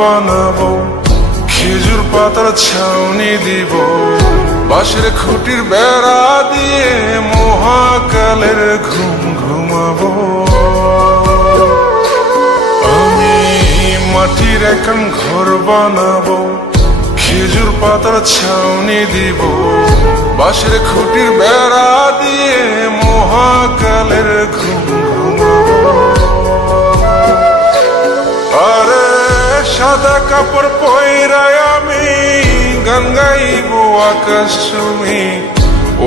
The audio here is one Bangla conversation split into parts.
বানাবো, খেজুর পাতার ছাউনি দিব, বাঁশের খুঁটির বেড়া দিয়ে মহাকালের ঘুম ঘুমাবো। আমি মাটির এখন ঘর বানাবো, খেজুর পাতার ছাউনি দিব, বাঁশের খুঁটির বেড়া দিয়ে মহাকালের ঘুম ঘুমাবো। আরে সাদা কাপড় পয়রায় আমি গান গাইব আকাশ ছুঁই,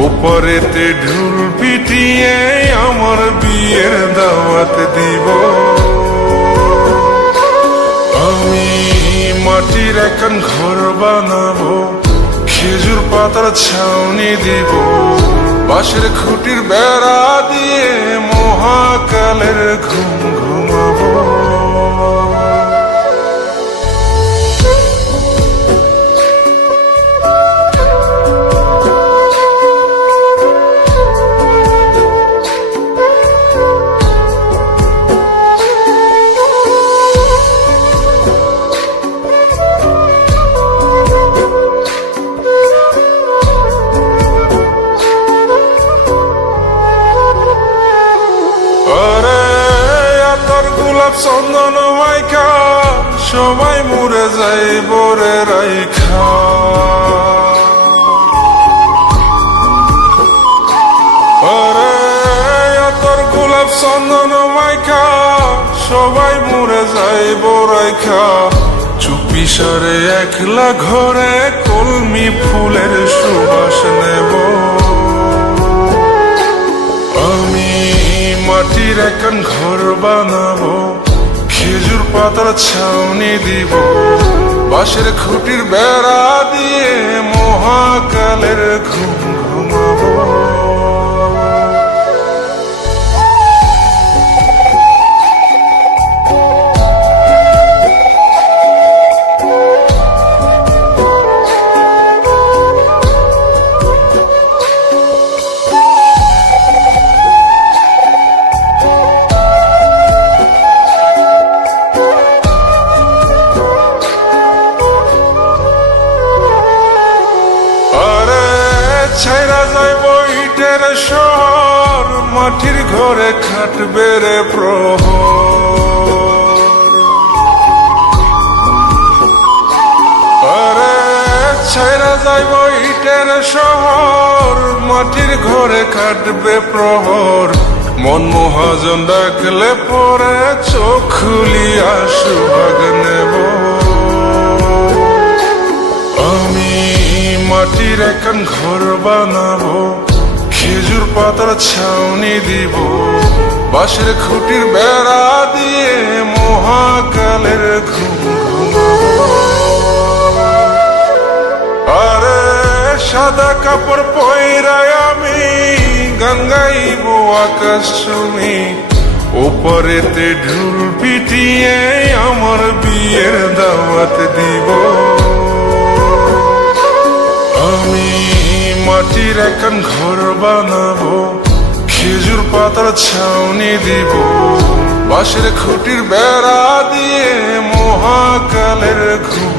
ওপরেতে ঢুল পিটিয়ে আমার বিয়ের দাওয়াত দিব। আমি মাটির এখন ঘর বানাবো, খেজুর পাতার ছাউনি দিব, বাঁশের খুঁটির বেড়া দিয়ে মহাকালের ঘুম ঘুমাবো। চন্দন মাইখা সবাই মরে যাই বরে রাইখা, আরে তোর গোলাপ চন্দন মাইখা সবাই মরে যাই বরাইখা, চুপি সরে একলা ঘরে কলমি ফুলের সুবাস নেব। আমি মাটির এখন ঘর বানাবো, খেজুর পাতার ছাউনি দিব, বাঁশের খুঁটির বেড়া দিয়ে মহাকালের ঘুম ঘুমাবো। ছাইরা যাইব ইটের শহর, মাটির ঘরে খাটবে রে প্রহর। আরে ছাইরা যাইব ইটের শহর, মাটির ঘরে খাটবে প্রহর। মন মহাজন ডাকলে পরে চোখ খুলিয়া সুভাগ নেব। মাটির এখন ঘর বানাবো, খেজুর পাতার ছাউনি দিব, বাঁশের খুঁটির বেড়া দিয়ে মহাকালের ঘুম ঘুমাবো। আরে সাদা কাপড় পয়রায় আমি গান গাইব আকাশ ছুঁই, ওপরেতে ঢুল পিটিয়ে আমার বিয়ের দাওয়াত দিব। আমি মাটির এখন ঘর বানাবো, খেজুর পাতার ছাউনি দিব, বাঁশের খুঁটির বেড়া দিয়ে মহাকালের ঘুম